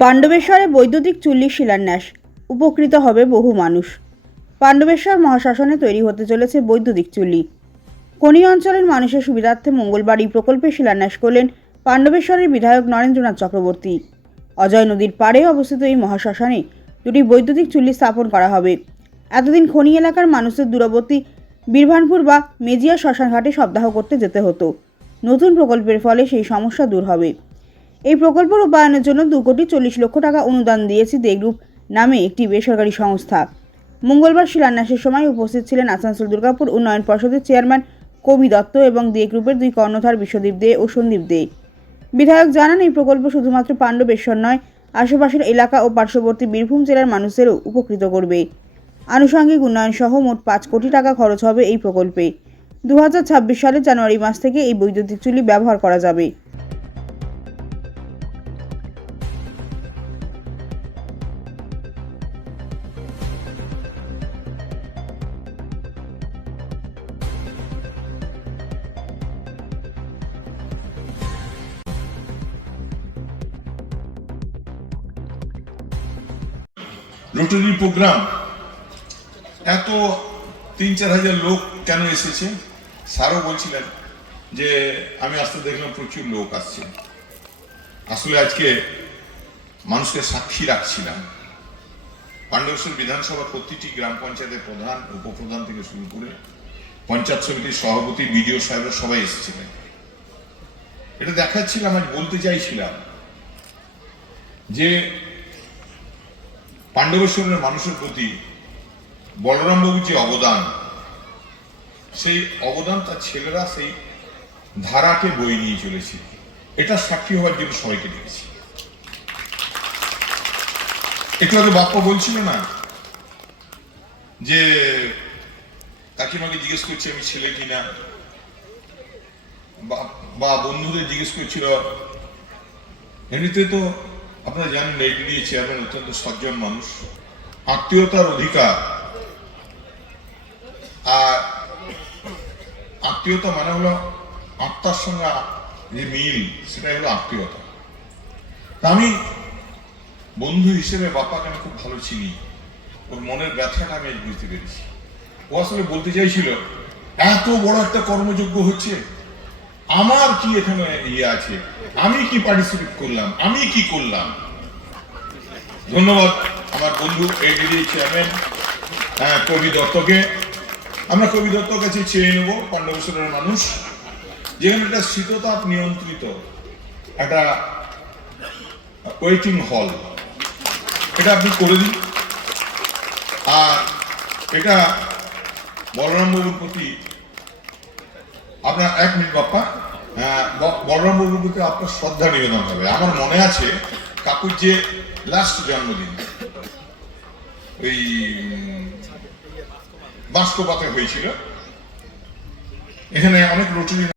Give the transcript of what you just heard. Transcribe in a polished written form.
পাণ্ডবেশ্বরে বৈদ্যুতিক চুল্লির শিলান্যাস, উপকৃত হবে বহু মানুষ। পাণ্ডবেশ্বর মহাশ্মশানে তৈরি হতে চলেছে বৈদ্যুতিক চুল্লি। খনি অঞ্চলের মানুষের সুবিধার্থে মঙ্গলবার এই প্রকল্পের শিলান্যাস করলেন পাণ্ডবেশ্বরের বিধায়ক নরেন্দ্রনাথ চক্রবর্তী। অজয় নদীর পাড়ে অবস্থিত এই মহাশ্মশানে দুটি বৈদ্যুতিক চুল্লি স্থাপন করা হবে। এতদিন খনি এলাকার মানুষদের দূরবর্তী বীরভানপুর বা মেজিয়া শ্মশানঘাটে সপ্তাহ করতে যেতে হতো। নতুন প্রকল্পের ফলে সেই সমস্যা দূর হবে। এই প্রকল্প রূপায়ণের জন্য 2,40,00,000 টাকা অনুদান দিয়েছে দে গ্রুপ নামে একটি বেসরকারি সংস্থা। মঙ্গলবার শিলান্যাসের সময় উপস্থিত ছিলেন আসানসোল দুর্গাপুর উন্নয়ন পর্ষদের চেয়ারম্যান কবি দত্ত এবং দে গ্রুপের 2 কর্ণধার বিশ্বদীপ দে ও সন্দীপ দে। বিধায়ক জানান, এই প্রকল্প শুধুমাত্র পাণ্ডবেশ্বর নয়, আশেপাশের এলাকা ও পার্শ্ববর্তী বীরভূম জেলার মানুষদেরও উপকৃত করবে। আনুষঙ্গিক উন্নয়ন সহ মোট 5 কোটি টাকা খরচ হবে এই প্রকল্পে। 2026 সালের জানুয়ারি মাস থেকে এই বৈদ্যুতিক চুল্লি ব্যবহার করা যাবে। রোটারি প্রোগ্রাম এত 3-4 হাজার লোক কেন এসেছে? স্যারও বলছিলেন যে আমি আসতে দেখলাম প্রচুর লোক আসছে। আসলে আজকে মানুষকে সাক্ষী রাখছিলাম। পাণ্ডবেশ্বর বিধানসভা প্রতিটি গ্রাম পঞ্চায়েতের প্রধান, উপপ্রধান থেকে শুরু করে পঞ্চায়েত সমিতির সভাপতি, বিডিও সাহেবরা সবাই এসেছিলেন। এটা দেখাচ্ছিলাম, আজ বলতে চাইছিলাম যে পাণ্ডবেশ্বরের মানুষের প্রতি বলরামবাবুর যে অবদান, সেই অবদান তার ছেলেরা সেই ধারাকে বয়ে নিয়ে চলেছে। এটা সাক্ষী হওয়ার জন্য সবাইকে দেখেছি। একটু আগে বাপ্পা বলছিল না যে কাকিমাকে জিজ্ঞেস করছি আমি ছেলে কিনা, বা বন্ধুদের জিজ্ঞেস করছিল। এমনিতে তো আপনারা জানেন এডিডি চেয়ারম্যান অত্যন্ত সজ্জন মানুষ, আত্মীয়তার অধিকার। আর আত্মীয়তা মানে হলো আত্মার সঙ্গে যে মিল, সেটাই হলো আত্মীয়তা। আমি বন্ধু হিসেবে বাপ্পাকে আমি খুব ভালো চিনি, ওর মনের ব্যথাটা আমি বুঝতে পেরেছি। ও আসলে বলতে চাইছিল এত বড় একটা কর্মযজ্ঞ হচ্ছে, আমার কি এখানে ইয়ে আছে, আমি কি পার্টিসিপেট করলাম, আমি কি করলাম। ধন্যবাদ আমার বন্ধু এডিডি চেয়ারম্যান কবি দত্তকে। আমরা কবি দত্তর কাছে চেয়ে নেব পাণ্ডবেশ্বরের মানুষ যেখানে একটা শীততাপ নিয়ন্ত্রিত একটা ওয়েটিং হল, এটা আপনি করে দিন। আর এটা বলরামবাবুর প্রতি আপনার 1 মিনিট বাপ্পা, বলরামবাবুর প্রতি আপনার শ্রদ্ধা নিবেদন হবে। আমার মনে আছে কাকুর যে লাস্ট জন্মদিন ওই বাস্কপাতে হয়েছিল, এখানে অনেক রোটারি